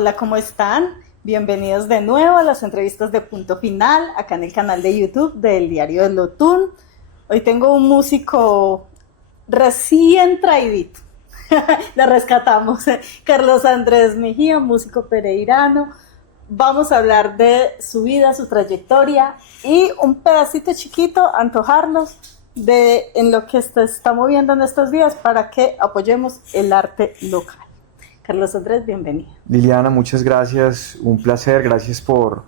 Hola, ¿cómo están? Bienvenidos de nuevo a las entrevistas de Punto Final, acá en el canal de YouTube del Diario del Lotún. Hoy tengo un músico recién traidito, lo rescatamos, Carlos Andrés Mejía, músico pereirano. Vamos a hablar de su vida, su trayectoria y un pedacito chiquito, antojarnos de en lo que se está moviendo en estos días para que apoyemos el arte local. Carlos Andrés, bienvenido. Liliana, muchas gracias, un placer, gracias por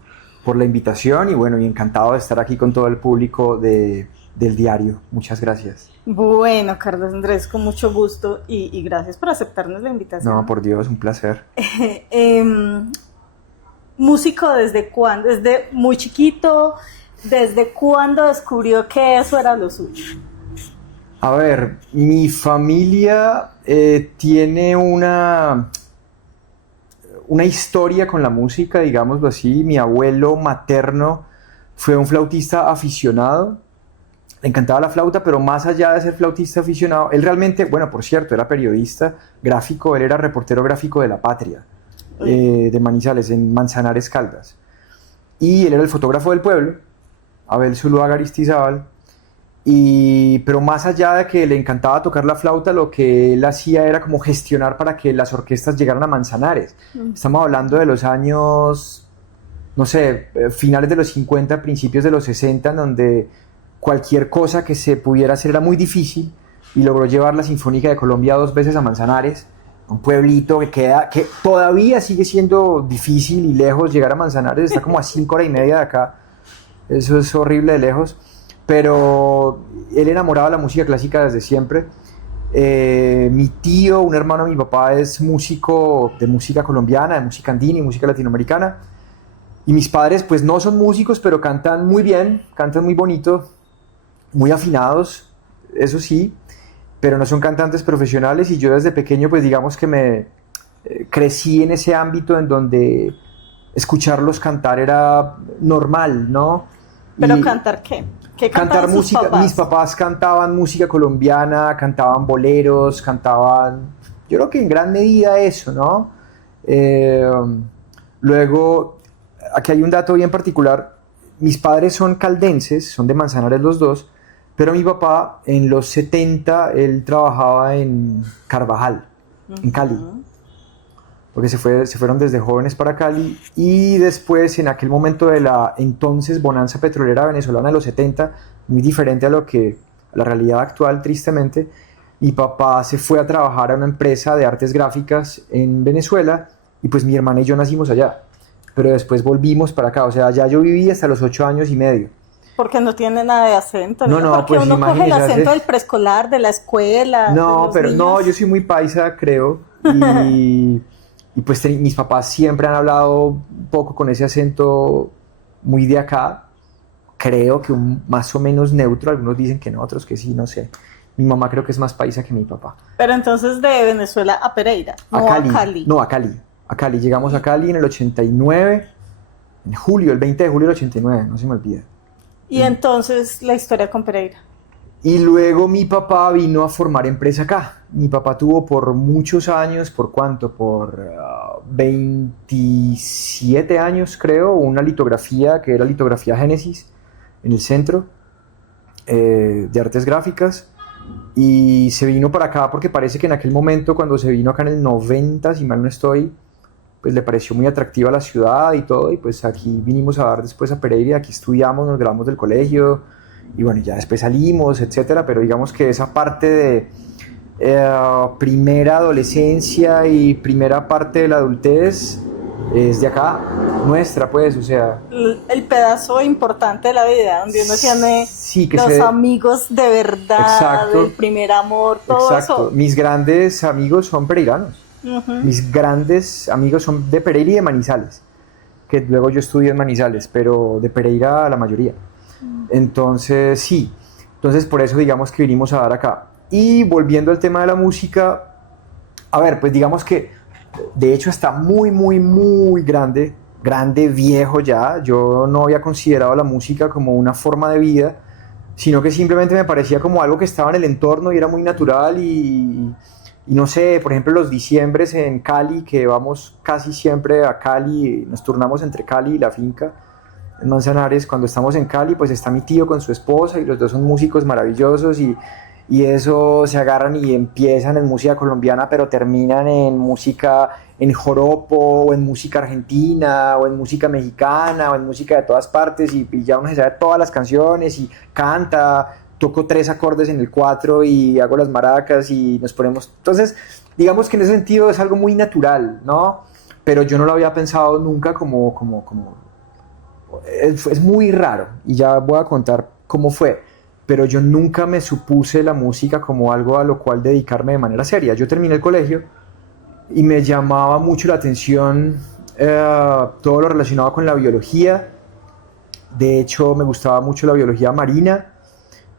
la invitación y bueno, y encantado de estar aquí con todo el público del diario, muchas gracias. Bueno, Carlos Andrés, con mucho gusto y gracias por aceptarnos la invitación. No, por Dios, un placer. ¿Músico desde cuándo? ¿Desde muy chiquito? ¿Desde cuándo descubrió que eso era lo suyo? A ver, mi familia tiene una historia con la música, digámoslo así. Mi abuelo materno fue un flautista aficionado, le encantaba la flauta, pero más allá de ser flautista aficionado, él realmente, bueno, por cierto, era periodista gráfico, él era reportero gráfico de La Patria, de Manizales, en Manzanares, Caldas. Y él era el fotógrafo del pueblo, Abel Zuluaga Aristizábal. Pero más allá de que le encantaba tocar la flauta, lo que él hacía era como gestionar para que las orquestas llegaran a Manzanares. Estamos hablando de los años, no sé, finales de los 50, principios de los 60, en donde cualquier cosa que se pudiera hacer era muy difícil, y logró llevar la Sinfónica de Colombia 2 veces a Manzanares, un pueblito que todavía sigue siendo difícil y lejos llegar a Manzanares, está como a 5 horas y media de acá, eso es horrible de lejos. Pero él enamoraba de la música clásica desde siempre. Mi tío, un hermano de mi papá, es músico de música colombiana, de música andina y música latinoamericana. Y mis padres pues no son músicos, pero cantan muy bien, cantan muy bonito, muy afinados, eso sí, pero no son cantantes profesionales, y yo desde pequeño pues digamos que me crecí en ese ámbito en donde escucharlos cantar era normal, ¿no? ¿Pero cantar qué? ¿Qué cantar cantaban sus música, papás? mis papás cantaban música colombiana, cantaban boleros, cantaban, yo creo que en gran medida eso, ¿no? Luego, aquí hay un dato bien particular, mis padres son caldenses, son de Manzanares los dos, pero mi papá en los 70, él trabajaba en Carvajal, en Cali, porque se fueron desde jóvenes para Cali, y después en aquel momento de la entonces bonanza petrolera venezolana de los 70, muy diferente a la realidad actual, tristemente, mi papá se fue a trabajar a una empresa de artes gráficas en Venezuela, y pues mi hermana y yo nacimos allá, pero después volvimos para acá, o sea, allá yo viví hasta los 8 años y medio. Porque no tiene nada de acento, no, porque pues uno coge el imagínese. acento del preescolar, de la escuela. No, pero niños. no, yo soy muy paisa, creo, y pues mis papás siempre han hablado un poco con ese acento muy de acá, creo que más o menos neutro, algunos dicen que no, otros que sí, no sé. Mi mamá creo que es más paisa que mi papá. Pero entonces de Venezuela a Pereira, no a Cali. a Cali. No, a Cali, llegamos a Cali en el 89, en julio, el 20 de julio del 89, no se me olvida. Y entonces la historia con Pereira. Y luego mi papá vino a formar empresa acá. Mi papá tuvo por muchos años, ¿por cuánto? Por 27 años creo, una litografía que era litografía Génesis en el centro de artes gráficas, y se vino para acá porque parece que en aquel momento, cuando se vino acá en el 90, si mal no estoy, pues le pareció muy atractiva la ciudad y todo, y pues aquí vinimos a dar después a Pereira, y aquí estudiamos, nos graduamos del colegio, y bueno, ya después salimos, etcétera, pero digamos que esa parte de primera adolescencia y primera parte de la adultez es de acá, nuestra pues, o sea... El pedazo importante de la vida, donde uno tiene sí, que los amigos de verdad, exacto, el primer amor, todo exacto. eso. Mis grandes amigos son pereiranos, mis grandes amigos son de Pereira y de Manizales, que luego yo estudié en Manizales, pero de Pereira la mayoría. Entonces, sí, entonces por eso digamos que vinimos a dar acá. Y volviendo al tema de la música, a ver, pues digamos que de hecho está muy, muy, muy grande, viejo ya. Yo no había considerado la música como una forma de vida, sino que simplemente me parecía como algo que estaba en el entorno y era muy natural, y Y no sé, por ejemplo, los diciembres en Cali, que vamos casi siempre a Cali, nos turnamos entre Cali y la finca en Manzanares. Cuando estamos en Cali, pues está mi tío con su esposa y los dos son músicos maravillosos y eso se agarran y empiezan en música colombiana, pero terminan en música, en joropo, o en música argentina, o en música mexicana, o en música de todas partes, y ya uno se sabe todas las canciones y canta. Toco 3 acordes en el 4 y hago las maracas y nos ponemos... Entonces, digamos que en ese sentido es algo muy natural, ¿no? Pero yo no lo había pensado nunca como... Es muy raro, y ya voy a contar cómo fue, pero yo nunca me supuse la música como algo a lo cual dedicarme de manera seria. Yo terminé el colegio y me llamaba mucho la atención todo lo relacionado con la biología. De hecho, me gustaba mucho la biología marina,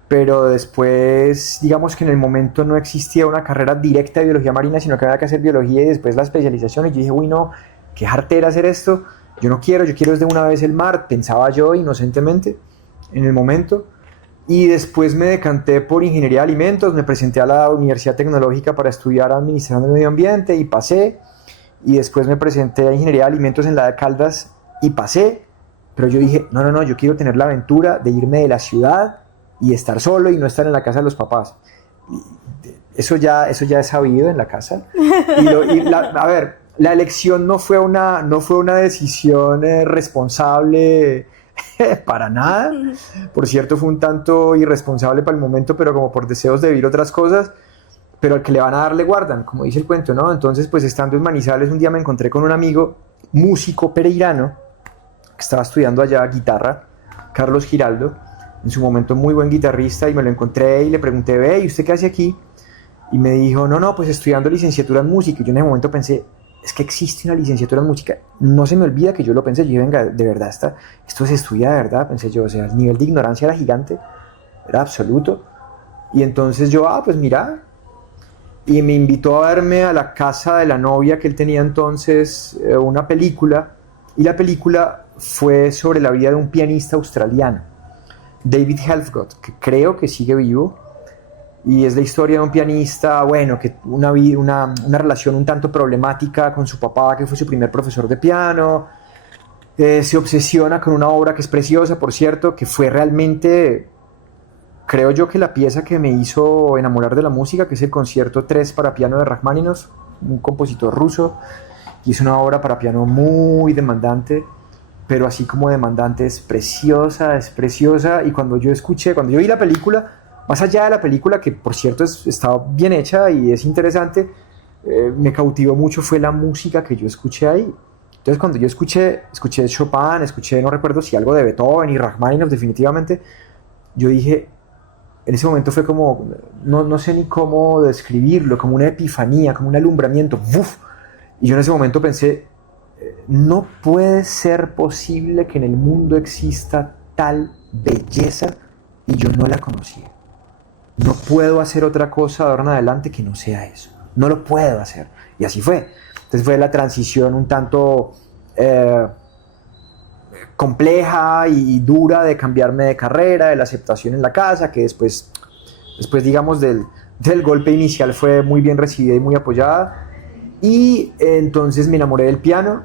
pero después, digamos que en el momento no existía una carrera directa de biología marina, sino que había que hacer biología y después la especialización, y yo dije, uy no, qué jartera hacer esto, yo quiero desde una vez el mar, pensaba yo inocentemente en el momento, y después me decanté por ingeniería de alimentos, me presenté a la Universidad Tecnológica para estudiar administración del medio ambiente y pasé, y después me presenté a ingeniería de alimentos en la de Caldas y pasé, pero yo dije, no, yo quiero tener la aventura de irme de la ciudad y estar solo y no estar en la casa de los papás. Eso ya es sabido en la casa. A ver, la elección no fue una decisión responsable para nada. Por cierto, fue un tanto irresponsable para el momento, pero como por deseos de vivir otras cosas. Pero al que le van a dar le guardan, como dice el cuento, ¿no? Entonces, pues estando en Manizales, un día me encontré con un amigo músico pereirano que estaba estudiando allá guitarra, Carlos Giraldo, en su momento muy buen guitarrista, y me lo encontré y le pregunté, ve, ¿y usted qué hace aquí? Y me dijo, no, pues estudiando licenciatura en música. Y yo en ese momento pensé, es que existe una licenciatura en música. No se me olvida que yo lo pensé, yo dije, venga, de verdad, esto se estudia de verdad, pensé yo, o sea, el nivel de ignorancia era gigante, era absoluto. Y entonces yo, pues mira, y me invitó a verme a la casa de la novia que él tenía entonces, una película, y la película fue sobre la vida de un pianista australiano, David Helfgott, que creo que sigue vivo, y es la historia de un pianista, bueno, que una relación un tanto problemática con su papá, que fue su primer profesor de piano, se obsesiona con una obra que es preciosa, por cierto, que fue realmente, creo yo, que la pieza que me hizo enamorar de la música, que es el concierto 3 para piano de Rachmaninoff, un compositor ruso, y es una obra para piano muy demandante, pero así como demandante es preciosa, y cuando yo vi la película, más allá de la película, que por cierto está bien hecha y es interesante, me cautivó mucho fue la música que yo escuché ahí. Entonces cuando yo escuché Chopin, no recuerdo si algo de Beethoven y Rachmaninoff definitivamente, yo dije, en ese momento fue como, no sé ni cómo describirlo, como una epifanía, como un alumbramiento, ¡buf! Y yo en ese momento pensé, no puede ser posible que en el mundo exista tal belleza y yo no la conocía. No puedo hacer otra cosa de ahora en adelante que no sea eso. No lo puedo hacer. Y así fue. Entonces fue la transición un tanto compleja y dura de cambiarme de carrera, de la aceptación en la casa, que después digamos, del golpe inicial fue muy bien recibida y muy apoyada. Y entonces me enamoré del piano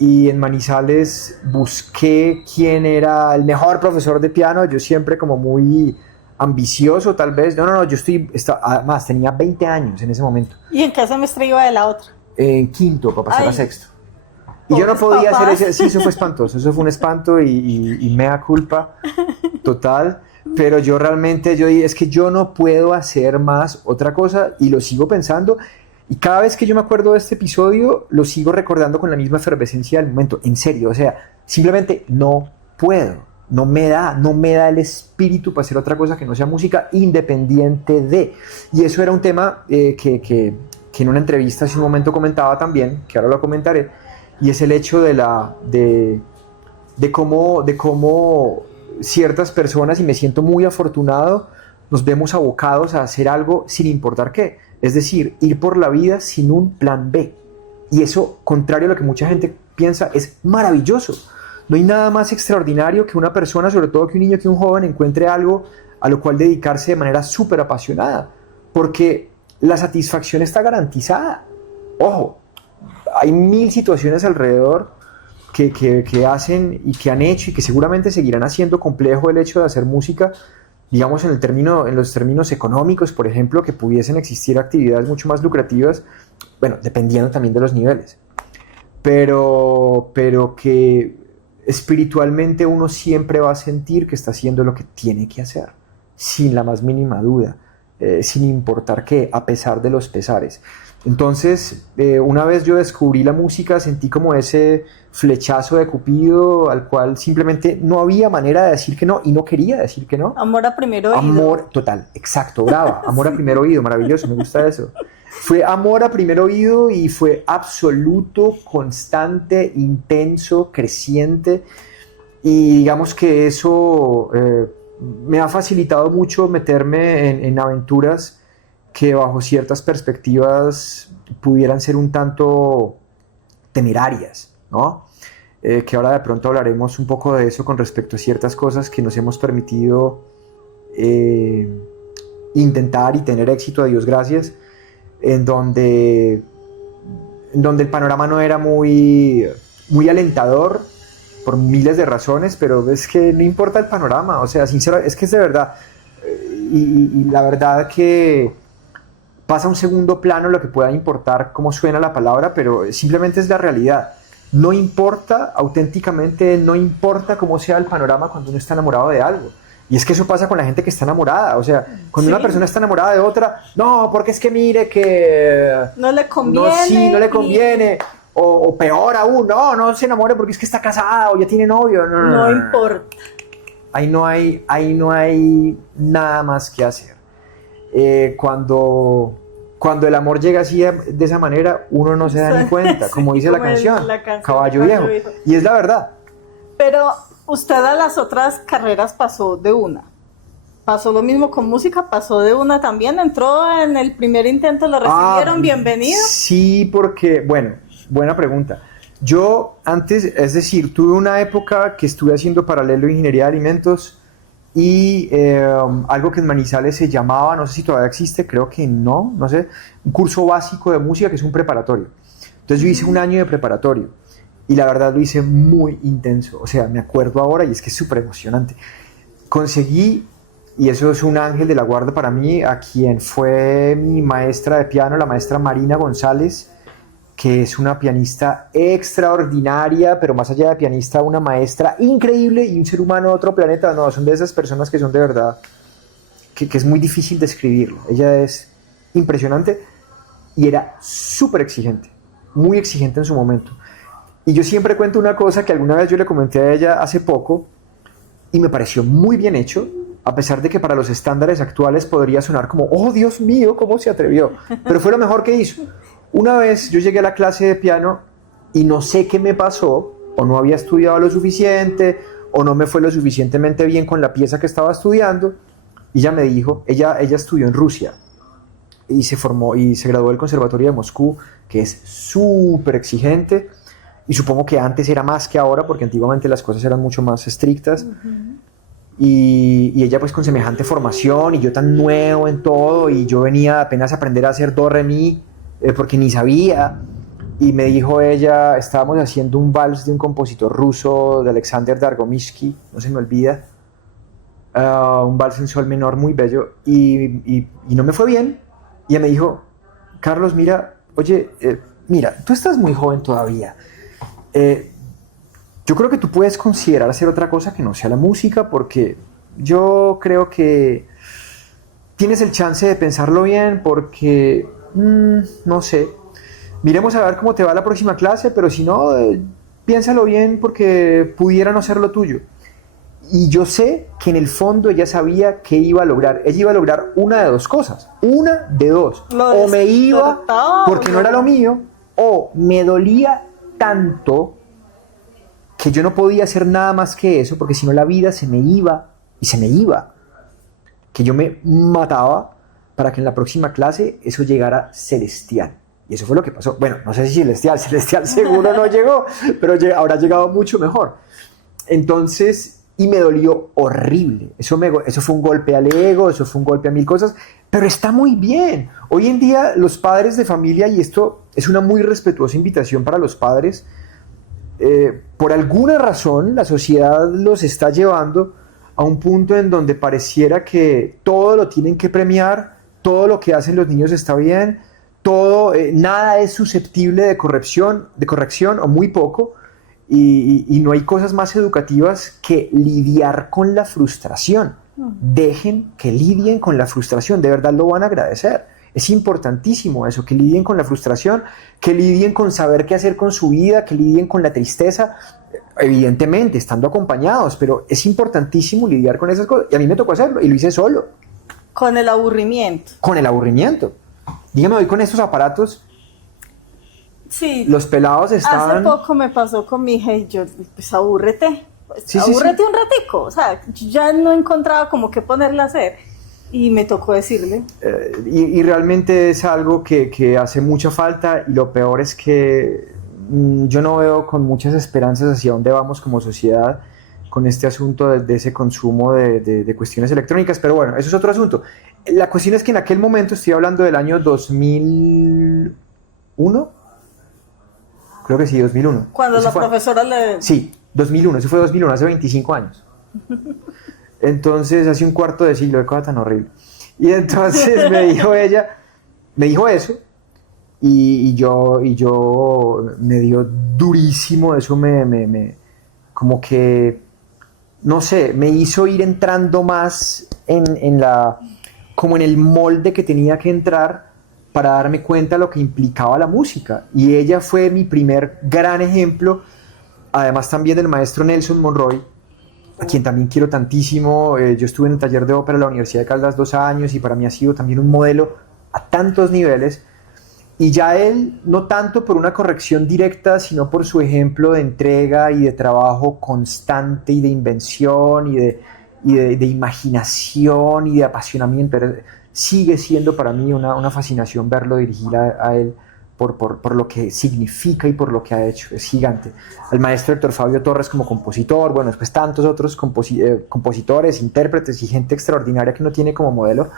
y en Manizales busqué quién era el mejor profesor de piano. Yo siempre como muy ambicioso tal vez. No, además tenía 20 años en ese momento. ¿Y en qué semestre iba de la otra? En quinto, para pasar a sexto. Y yo no podía hacer ese, sí, eso fue espantoso, eso fue un espanto y mea culpa total. Pero yo realmente, dije, es que yo no puedo hacer más otra cosa y lo sigo pensando. Y cada vez que yo me acuerdo de este episodio, lo sigo recordando con la misma efervescencia del momento. En serio, o sea, simplemente no puedo. No me da el espíritu para hacer otra cosa que no sea música independiente de. Y eso era un tema que en una entrevista hace un momento comentaba también, que ahora lo comentaré, y es el hecho de cómo ciertas personas, y me siento muy afortunado, nos vemos abocados a hacer algo sin importar qué. Es decir, ir por la vida sin un plan B. Y eso, contrario a lo que mucha gente piensa, es maravilloso. No hay nada más extraordinario que una persona, sobre todo que un niño, que un joven, encuentre algo a lo cual dedicarse de manera súper apasionada. Porque la satisfacción está garantizada. Ojo, hay 1000 situaciones alrededor que hacen y que han hecho y que seguramente seguirán haciendo complejo el hecho de hacer música, digamos en los términos económicos, por ejemplo, que pudiesen existir actividades mucho más lucrativas, bueno, dependiendo también de los niveles, pero que espiritualmente uno siempre va a sentir que está haciendo lo que tiene que hacer, sin la más mínima duda, sin importar qué, a pesar de los pesares. Entonces, una vez yo descubrí la música, sentí como ese flechazo de Cupido al cual simplemente no había manera de decir que no, y no quería decir que no. Amor a primero oído. Amor, total, exacto, brava, amor a primer oído, maravilloso, me gusta eso. Fue amor a primer oído y fue absoluto, constante, intenso, creciente, y digamos que eso me ha facilitado mucho meterme en aventuras que bajo ciertas perspectivas pudieran ser un tanto temerarias, ¿no? Que ahora de pronto hablaremos un poco de eso con respecto a ciertas cosas que nos hemos permitido intentar y tener éxito, a Dios gracias, en donde el panorama no era muy alentador por miles de razones, pero es que no importa el panorama, o sea, sincero, es que es de verdad, y la verdad que pasa a un segundo plano lo que pueda importar cómo suena la palabra, pero simplemente es la realidad. No importa, auténticamente, no importa cómo sea el panorama cuando uno está enamorado de algo. Y es que eso pasa con la gente que está enamorada. O sea, cuando una persona está enamorada de otra, no, porque es que mire que no le conviene. No, sí, no le conviene. O peor aún, no se enamore porque es que está casada o ya tiene novio. No importa. Ahí no hay nada más que hacer. Cuando el amor llega así de esa manera, uno no se da ni cuenta, como dice la canción, Caballo Viejo. Y es la verdad. Pero usted a las otras carreras pasó de una. Pasó lo mismo con música, pasó de una también. Entró en el primer intento, lo recibieron, bienvenido. Sí, porque, bueno, buena pregunta. Yo antes, es decir, tuve una época que estuve haciendo paralelo ingeniería de alimentos y algo que en Manizales se llamaba, no sé si todavía existe, creo que no sé, un curso básico de música que es un preparatorio. Entonces yo hice un año de preparatorio y la verdad lo hice muy intenso, o sea, me acuerdo ahora y es que es súper emocionante. Conseguí, y eso es un ángel de la guarda para mí, a quien fue mi maestra de piano, la maestra Marina González, que es una pianista extraordinaria, pero más allá de pianista, una maestra increíble y un ser humano de otro planeta. No, son de esas personas que son de verdad, que es muy difícil describirlo. Ella es impresionante y era súper exigente, muy exigente en su momento. Y yo siempre cuento una cosa que alguna vez yo le comenté a ella hace poco y me pareció muy bien hecho, a pesar de que para los estándares actuales podría sonar como, oh Dios mío, ¿cómo se atrevió? Pero fue lo mejor que hizo. Una vez yo llegué a la clase de piano y no sé qué me pasó, o no había estudiado lo suficiente, o no me fue lo suficientemente bien con la pieza que estaba estudiando, y ella me dijo, ella estudió en Rusia, y se formó, y se graduó del Conservatorio de Moscú, que es súper exigente, y supongo que antes era más que ahora, porque antiguamente las cosas eran mucho más estrictas, y ella pues con semejante formación, y yo tan nuevo en todo, y yo venía apenas a aprender a hacer do, re, mi, porque ni sabía, y me dijo ella, estábamos haciendo un vals de un compositor ruso, de Alexander Dargomishky, no se me olvida, un vals en sol menor muy bello, y no me fue bien, y ella me dijo, Carlos, mira, oye, mira, tú estás muy joven todavía, yo creo que tú puedes considerar hacer otra cosa que no sea la música, porque yo creo que tienes el chance de pensarlo bien, porque no sé, miremos a ver cómo te va la próxima clase, pero si no, piénsalo bien porque pudiera no ser lo tuyo. Y yo sé que en el fondo ella sabía que iba a lograr. Ella iba a lograr una de dos cosas, una de dos. O me iba porque no era lo mío, o me dolía tanto que yo no podía hacer nada más que eso, porque si no la vida se me iba, y se me iba, que yo me mataba para que en la próxima clase eso llegara celestial. Y eso fue lo que pasó. Bueno, no sé si celestial seguro no llegó, pero habrá llegado mucho mejor. Entonces, y me dolió horrible. Eso fue un golpe al ego, eso fue un golpe a mil cosas, Pero está muy bien. Hoy en día los padres de familia, y esto es una muy respetuosa invitación para los padres, por alguna razón la sociedad los está llevando a un punto en donde pareciera que todo lo tienen que premiar, todo lo que hacen los niños está bien, todo, nada es susceptible de corrección o muy poco, y no hay cosas más educativas que lidiar con la frustración. Dejen que lidien con la frustración, de verdad lo van a agradecer. Es importantísimo eso, que lidien con la frustración, que lidien con saber qué hacer con su vida, que lidien con la tristeza, evidentemente estando acompañados, pero es importantísimo lidiar con esas cosas, y a mí me tocó hacerlo, y lo hice solo. Con el aburrimiento. Con el aburrimiento. Dígame, hoy con estos aparatos, Sí. los pelados estaban... Hace poco me pasó con mi hija y yo, pues abúrrete. Pues, Sí, abúrrete un ratico. O sea, ya no encontraba como qué ponerla a hacer. Y me tocó decirle. Y realmente es algo que hace mucha falta, y lo peor es que yo no veo con muchas esperanzas hacia dónde vamos como sociedad con este asunto de ese consumo de cuestiones electrónicas, pero bueno, eso es otro asunto. La cuestión es que en aquel momento, estoy hablando del año 2001, creo que sí, 2001. Cuando Eso la profesora le... Sí, 2001, eso fue 2001, hace 25 años. Entonces, hace un cuarto de siglo, de cosa tan horrible. Y entonces me dijo ella, me dijo eso, y yo me dio durísimo, eso como que, no sé, me hizo ir entrando más como en el molde que tenía que entrar para darme cuenta de lo que implicaba la música. Y ella fue mi primer gran ejemplo, además también del maestro Nelson Monroy, a quien también quiero tantísimo. Yo estuve en el taller de ópera de la Universidad de Caldas 2 años, y para mí ha sido también un modelo a tantos niveles. Y ya él, no tanto por una corrección directa, sino por su ejemplo de entrega y de trabajo constante y de invención y de imaginación y de apasionamiento. Sigue siendo para mí una fascinación verlo dirigir a él por lo que significa y por lo que ha hecho. Es gigante. Al maestro Héctor Fabio Torres como compositor, bueno, después tantos otros compositores, intérpretes y gente extraordinaria que uno tiene como modelo,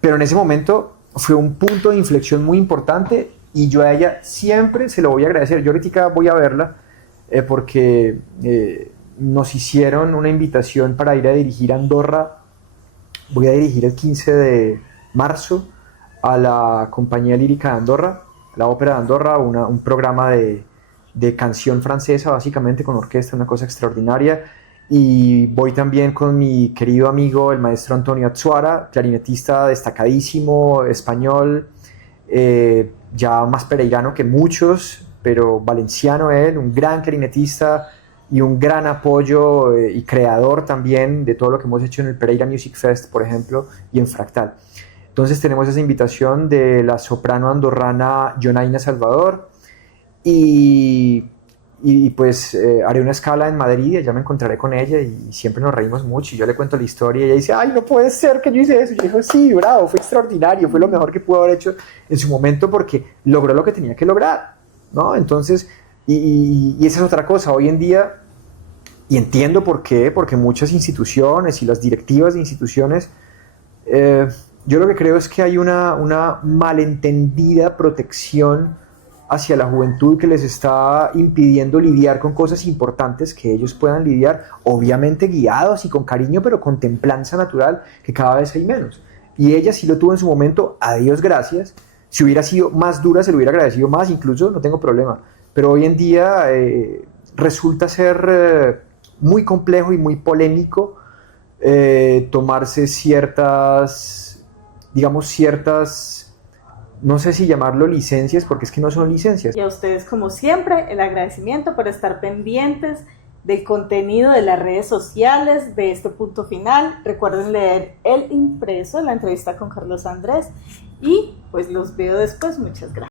pero en ese momento fue un punto de inflexión muy importante, y yo a ella siempre se lo voy a agradecer. Yo ahorita voy a verla porque nos hicieron una invitación para ir a dirigir a Andorra. Voy a dirigir el 15 de marzo a la Compañía Lírica de Andorra, la Ópera de Andorra, un programa de canción francesa, básicamente, con orquesta, una cosa extraordinaria. Y voy también con mi querido amigo, el maestro Antonio Atsuara, clarinetista destacadísimo, español, ya más pereirano que muchos, pero valenciano él, un gran clarinetista y un gran apoyo y creador también de todo lo que hemos hecho en el Pereira Music Fest, por ejemplo, y en Fractal. Entonces tenemos esa invitación de la soprano andorrana Jonaina Salvador, y pues haré una escala en Madrid, allá me encontraré con ella, y siempre nos reímos mucho, y yo le cuento la historia, y ella dice, ay, no puede ser que yo hice eso. Y yo digo, sí, bravo, fue extraordinario, fue lo mejor que pudo haber hecho en su momento, porque logró lo que tenía que lograr, ¿no? Entonces, y esa es otra cosa, hoy en día, y entiendo por qué, porque muchas instituciones y las directivas de instituciones, yo lo que creo es que hay una malentendida protección hacia la juventud que les está impidiendo lidiar con cosas importantes que ellos puedan lidiar, obviamente guiados y con cariño, pero con templanza natural, que cada vez hay menos. Y ella sí lo tuvo en su momento, a Dios gracias. Si hubiera sido más dura, se lo hubiera agradecido más, incluso, no tengo problema. Pero hoy en día resulta ser muy complejo y muy polémico tomarse ciertas, no sé si llamarlo licencias, porque es que no son licencias. Y a ustedes, como siempre, el agradecimiento por estar pendientes del contenido de las redes sociales de este punto final. Recuerden leer el impreso, la entrevista con Carlos Andrés, y pues los veo después. Muchas gracias.